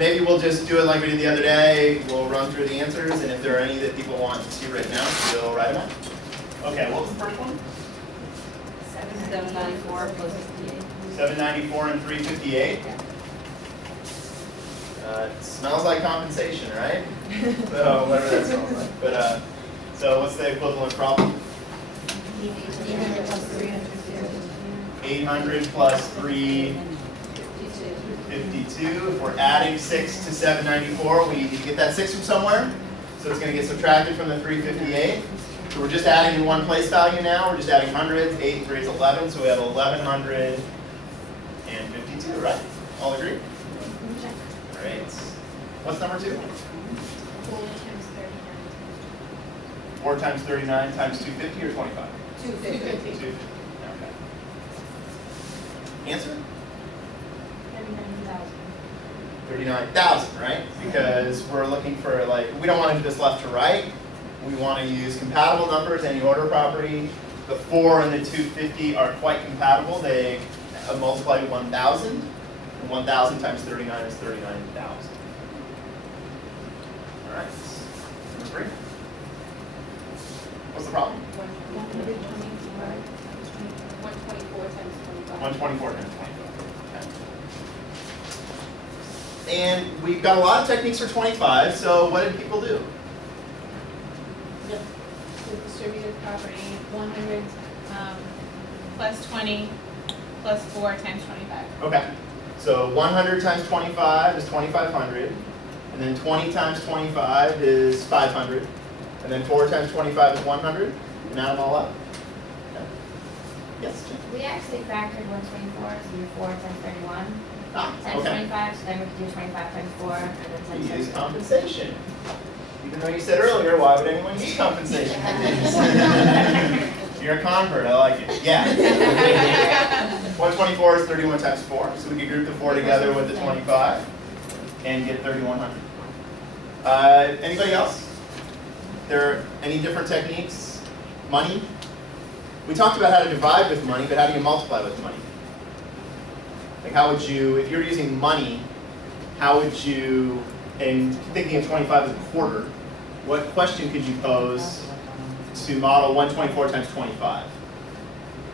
maybe we'll just do it like we did the other day. We'll run through the answers, and if there are any that people want to see written out, we'll write them out. Okay, what was the first one? 794 plus 58. 794 and 358. It smells like compensation, right? So whatever that smells like. But so what's the equivalent problem? 800 plus 352. 800 plus 352. If we're adding 6 to 794, we need to get that 6 from somewhere. So it's going to get subtracted from the 358. So we're just adding in one place value now. We're just adding hundreds. 8 and 3 is 11. So we have 1152, right? All agree? Great. What's number 2? 4 times 39 times 250 or 25? 250. 250. Okay. Answer? 39,000. 39,000, right? Because we're looking for, like, we don't want to do this left to right. We want to use compatible numbers, any order property. The 4 and the 250 are quite compatible. They multiply 1,000. And 1,000 times 39 is 39,000. All right. Number 3. What's the problem? 124 times 25. 124 times 25. Okay. And we've got a lot of techniques for 25, so what did people do? The distributive property, 100 plus 20 plus 4 times 25. Okay. So 100 times 25 is 2,500. And then 20 times 25 is 500. And then 4 times 25 is 100. And add them all up. Okay. Yes, Jim? We actually factored 124, so you 4 times 31 times Okay. 25, so then we could do 25 times 4, and then times We use 6. compensation. Even though you said earlier, why would anyone use compensation? You're a convert, I like it. Yeah. 124 is 31 times 4, so we can group the 4 together with the 25 and get 3,100. Anybody else? There any different techniques? Money? We talked about how to divide with money, but how do you multiply with money? Like how would you, if you're using money, how would you, and thinking of 25 as a quarter, what question could you pose to model 124 times 25?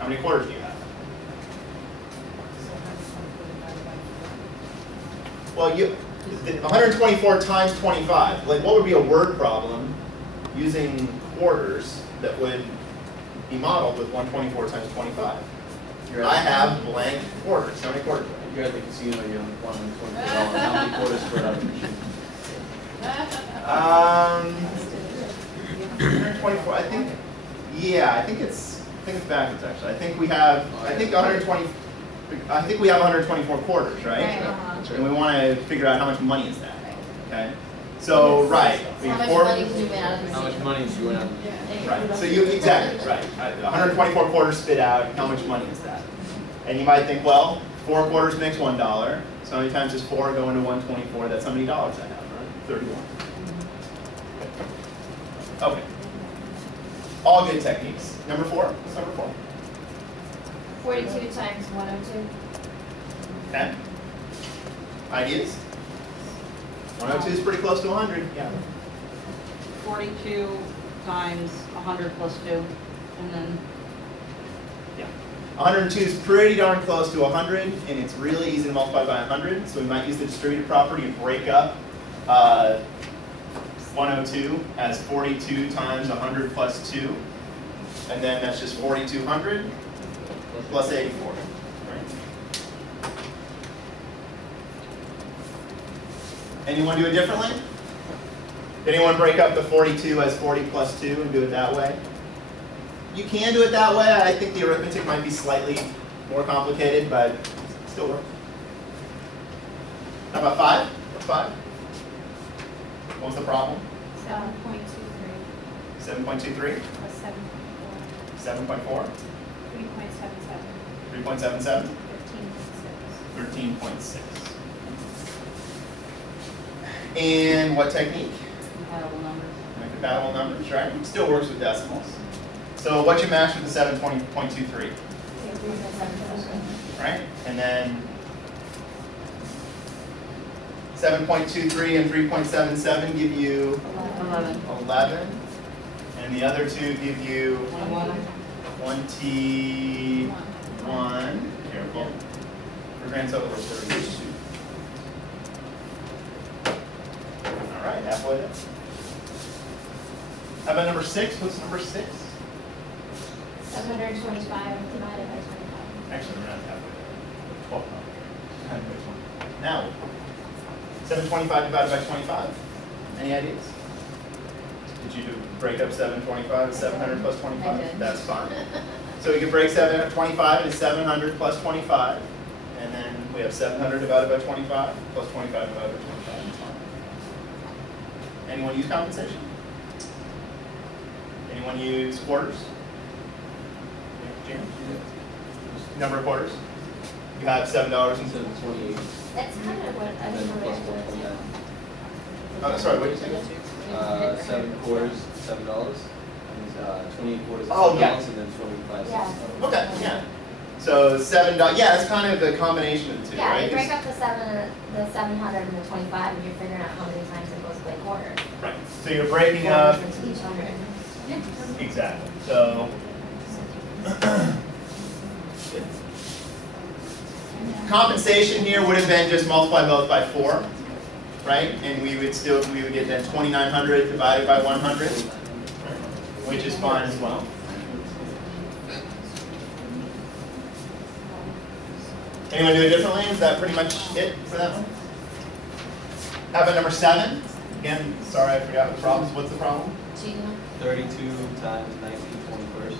How many quarters do you have? Well, 124 times 25. Like, what would be a word problem using quarters that would be modeled with 124 times 25? I have blank quarters. How many quarters? You're at the casino, you're on $124. How many quarters per out of the machine? 124. I think. Yeah, I think it's backwards actually. I think we have. I think 120. I think we have 124 quarters, right? And we want to figure out how much money is that. Okay. So right. How much money do you win out of the How much money is going out? Right. So you exactly right. 124 quarters spit out. How much money is that? And you might think, well, 4 quarters makes $1. So how many times does 4 go into 124? That's how many dollars I have, right? 31. Okay. All good techniques. Number 4. What's number 4? 42 times 102. Okay. Ideas? 102 is pretty close to 100. Yeah. 42 times 100 plus 2, and then 102 is pretty darn close to 100, and it's really easy to multiply by 100. So we might use the distributive property and break up 102 as 42 times 100 plus 2, and then that's just 4,200 plus 84. Right? Anyone do it differently? Did anyone break up the 42 as 40 plus 2 and do it that way? You can do it that way. I think the arithmetic might be slightly more complicated, but it still works. How about 5? What's 5? What was the problem? 7.23 7.23? plus 7.4. 7.4? 3.77. 3.77? 13.6. 13.6. And what technique? compatible numbers. Compatible numbers, right? It still works with decimals. So what'd you match with the 7.23? Right? And then 7.23 and 3.77 give you 11. 11. And the other two give you 21. 21. Careful. For grand total of 32. All right, halfway there. How about number 6? What's number 6? 725 divided by 25. Actually, we're not halfway there. 12. Now, 725 divided by 25. Any ideas? Did you break up 725 as 700 plus 25? I did. That's fine. So we could break 725 into 700 plus 25. And then we have 700 divided by 25 plus 25 divided by 25. That's fine. Anyone use compensation? Anyone use quarters? Jim? Number of quarters? You have $7 and Instead of 28, That's kind of what I then think plus we're 129. oh, sorry, what did you say? 7 quarters, $7. And 28 quarters, Oh, $7, yeah. and then 25 Yeah. cents. Okay, yeah. So $7, yeah, it's kind of the combination of the two, Yeah, right? you break up the 700 and the 25, and you're figuring out how many times it goes by quarter. Right. So you're breaking up, Quarters into each 100. exactly. So compensation here would have been just multiply both by 4, right? And we would get then 2,900 divided by 100, which is fine as well. Anyone do it differently? Is that pretty much it for that one? How about number 7? Again, sorry, I forgot the problems. What's the problem? 32 times 19 21st.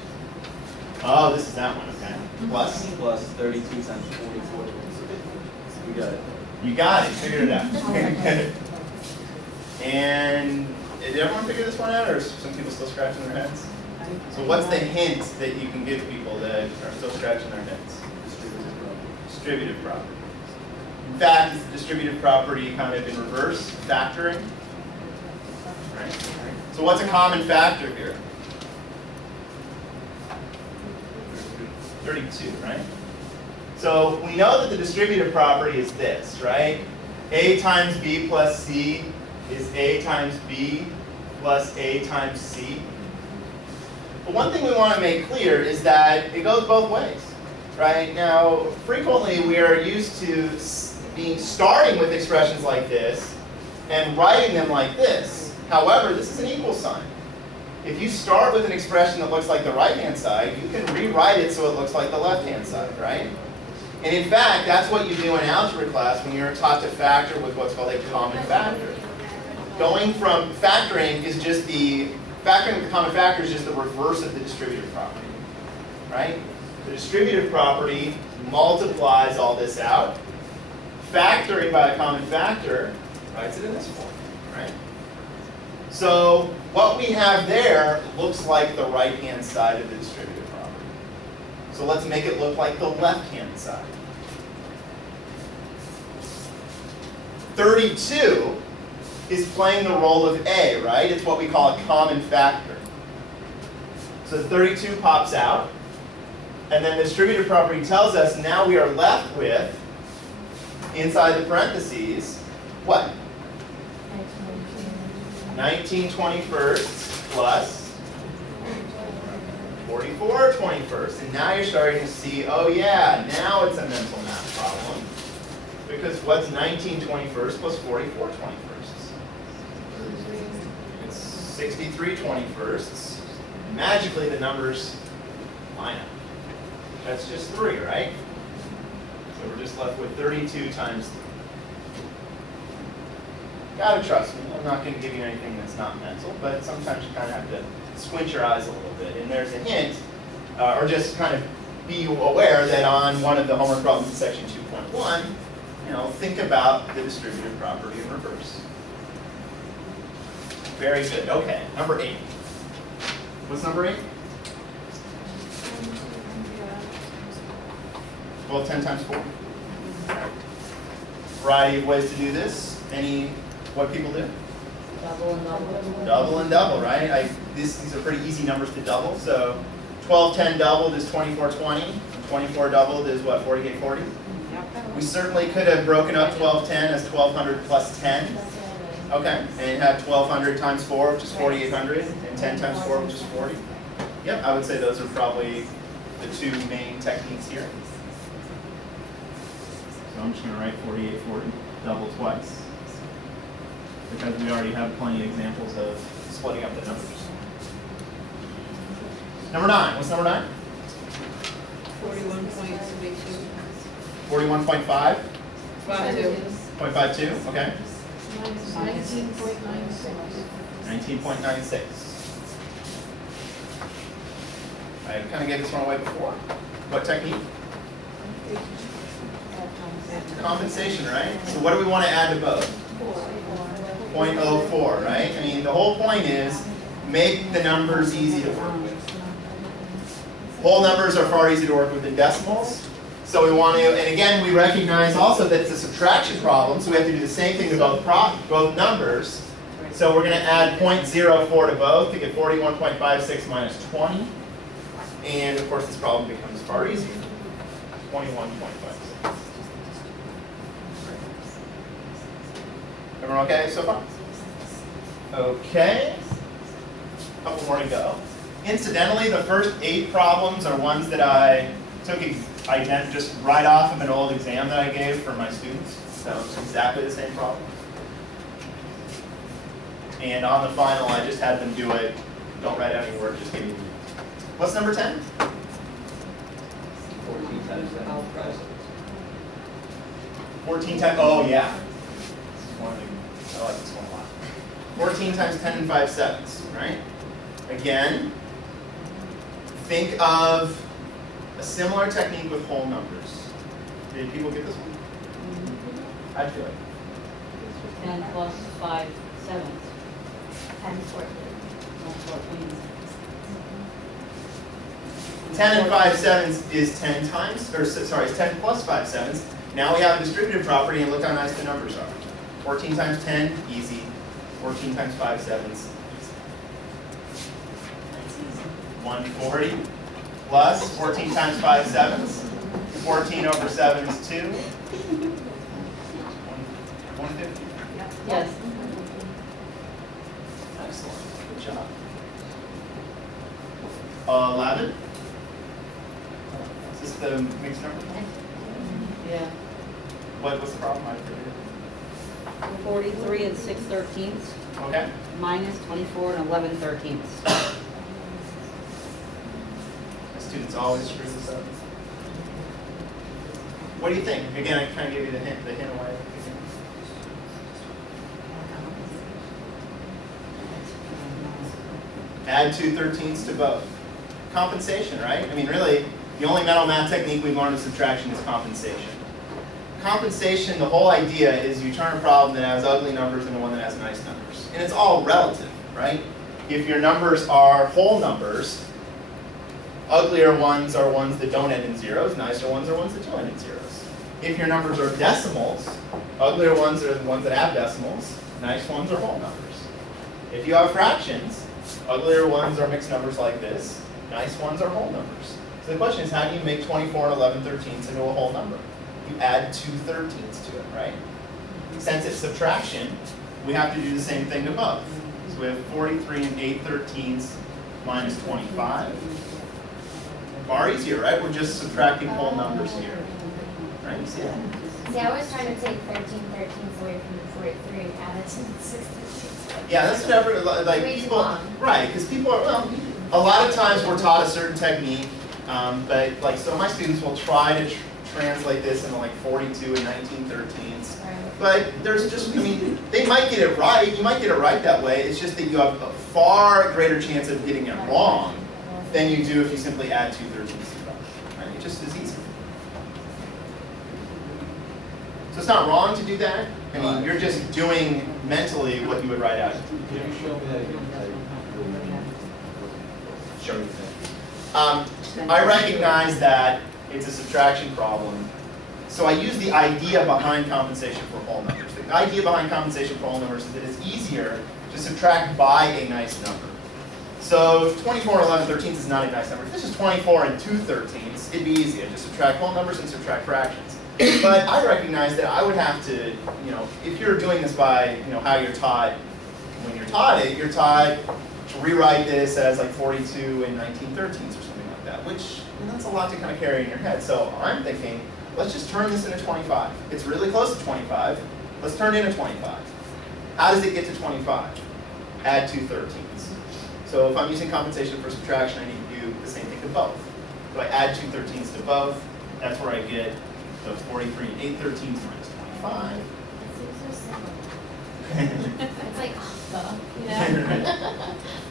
Oh, this is that one, okay. Plus? Plus 32 times 44 26. You got it. You got it, figured it out. And did everyone figure this one out, or are some people still scratching their heads? So what's the hint that you can give people that are still scratching their heads? Distributive property. In fact, it's the distributive property kind of in reverse, factoring. Right? So what's a common factor here? 32, right? So we know that the distributive property is this, right? A times B plus C is A times B plus A times C. But one thing we want to make clear is that it goes both ways, right? Now, frequently we are used to starting with expressions like this and writing them like this. However, this is an equal sign. If you start with an expression that looks like the right-hand side, you can rewrite it so it looks like the left-hand side, right? And in fact, that's what you do in algebra class when you're taught to factor with what's called a common factor. Going from factoring with the common factor is just the reverse of the distributive property, right? The distributive property multiplies all this out. Factoring by a common factor writes it in this form, right? So what we have there looks like the right-hand side of the distributive property. So let's make it look like the left-hand side. 32 is playing the role of A, right? It's what we call a common factor. So 32 pops out, and then the distributive property tells us now we are left with, inside the parentheses, what? 19 21st plus 44 21st. And now you're starting to see, oh yeah, now it's a mental math problem. Because what's 19 21st plus 44 21st? It's 63 21st. Magically the numbers line up. That's just 3, right? So we're just left with 32 times 3. Gotta trust me, I'm not going to give you anything that's not mental, but sometimes you kind of have to squint your eyes a little bit. And there's a hint, or just kind of be aware that on one of the homework problems in section 2.1, think about the distributive property in reverse. Very good. Okay, number 8. What's number 8? Well, 10 times 4. Variety of ways to do this. What people do? Double and double. Double and double, right? These are pretty easy numbers to double. So 12 10 doubled is 24 20. And 24 doubled is what? 48 40. Yep. We certainly could have broken up 1210 as 1200 plus 10. Okay, and have 1200 times 4, which is 4800, and 10 times 4, which is 40. Yep, I would say those are probably the two main techniques here. So I'm just going to write 4840, double twice, because we already have plenty of examples of splitting up the numbers. Number 9, what's number 9? 41.72. 41.5? 52. 0.52, okay. 19.96. 19.96. I kind of gave this one away before. What technique? Compensation, right? So what do we want to add to both? 0.04, right? I mean, the whole point is make the numbers easy to work with. Whole numbers are far easier to work with than decimals. So we want to, and again, we recognize also that it's a subtraction problem, so we have to do the same thing to both numbers. So we're going to add 0.04 to both to get 41.56 minus 20. And of course, this problem becomes far easier. 21.56. Everyone okay so far? Okay. A couple more to go. Incidentally, the first 8 problems are ones that I took just right off of an old exam that I gave for my students. So it's exactly the same problem. And on the final, I just had them do it. Don't write out any work, just give me. What's number 10? 14 times 10. 14 times, oh yeah. I like this one a lot. 14 times 10 and 5/7, right? Again, think of a similar technique with whole numbers. Did people get this one? I feel like. 10 plus 5/7. 10 is 14. 10 and 5/7 is 10 times, or sorry, it's 10 plus 5/7. Now we have a distributive property, and look how nice the numbers are. 14 times 10, easy. 14 times 5/7, easy. 140 plus 14 times 5/7, 14 over 7 is 2. 150. Yes. Excellent. Good job. 11. Is this the mixed number? Yeah. What's the problem? I forget. 43 and 6/13 Okay. minus 24 and 11/13. My students always screw this up. What do you think? Again, I kind of gave you the hint away. Add 2/13 to both. Compensation, right? I mean, really, the only mental math technique we've learned in subtraction is compensation. Compensation, the whole idea is you turn a problem that has ugly numbers into one that has nice numbers. And it's all relative, right? If your numbers are whole numbers, uglier ones are ones that don't end in zeros, nicer ones are ones that do end in zeros. If your numbers are decimals, uglier ones are the ones that have decimals, nice ones are whole numbers. If you have fractions, uglier ones are mixed numbers like this, nice ones are whole numbers. So the question is, how do you make 24 and 11/13 into a whole number? You add 2/13 to it, right? Since it's subtraction, we have to do the same thing to both. So we have 43 and 8/13 minus 25. Far easier, right? We're just subtracting whole numbers here. Right? You see that? See, I was trying to take 13/13 away from the 43 and add it to the 6/13. Yeah, that's whatever, like Way too people, long. right, because people are, well, a lot of times we're taught a certain technique, but like, so my students will try to translate this into like 42 and 19/13. But there's just, I mean, they might get it right, you might get it right that way, it's just that you have a far greater chance of getting it wrong than you do if you simply add 2/13 to them, right? It just is easier. So it's not wrong to do that, I mean, you're just doing mentally what you would write out. Can you show me that again? Sure. I recognize that it's a subtraction problem, so I use the idea behind compensation for whole numbers. The idea behind compensation for whole numbers is that it's easier to subtract by a nice number. So 24 and 11/13 is not a nice number. If this is 24 and 2/13, it'd be easier. Just subtract whole numbers and subtract fractions. But I recognize that I would have to, if you're doing this by, how you're taught, when you're taught it, you're taught to rewrite this as like 42 and 1913s or something like that, which that's a lot to kind of carry in your head. So I'm thinking, let's just turn this into 25. It's really close to 25. Let's turn it into 25. How does it get to 25? Add 2 13s. So if I'm using compensation for subtraction, I need to do the same thing to both. So I add 2 13s to both. That's where I get the 43 and 8 13s minus 25. It's so simple. It's like, oh,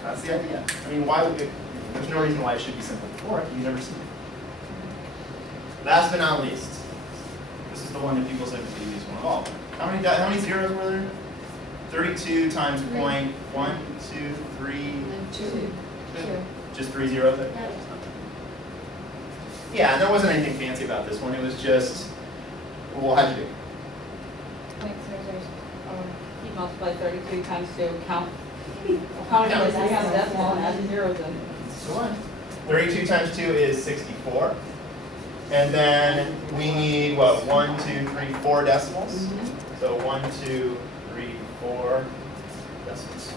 That's the idea. I mean, why would it, there's no reason why it should be simple before it. You've never seen it. Last but not least, this is the one that people said was the easiest one of all. How many zeros were there? 32 times point 1, 2, 3, And 2. just 3 zeros there? Yeah, and there wasn't anything fancy about this one. It was just, well, how'd you do? You multiply 33 times 2, count. Count it as we have decimal and add the zeros in. So what? 32 times 2 is 64. And then we need, what, 1, 2, 3, 4 decimals? So 1, 2, 3, 4 decimals.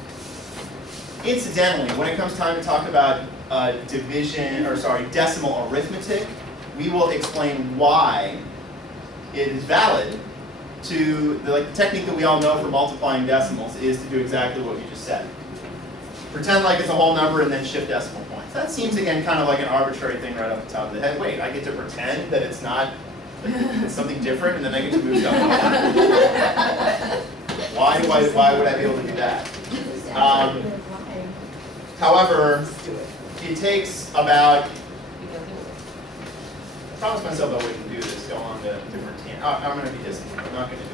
Incidentally, when it comes time to talk about decimal arithmetic, we will explain why it is valid to, the technique that we all know for multiplying decimals is to do exactly what you just said. Pretend like it's a whole number and then shift decimal points. That seems, again, kind of like an arbitrary thing right off the top of the head. Wait, I get to pretend that it's not, it's something different, and then I get to move stuff around. Why would I be able to do that? However, it takes about, I promised myself that we can do this, go on to different tangents. I'm going to be disciplined. I'm not going to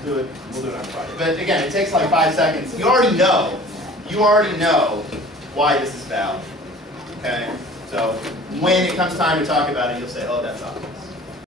do it. We'll do it on Friday. But again, it takes like 5 seconds. You already know why this is valid. Okay? So when it comes time to talk about it, you'll say, oh, that's obvious.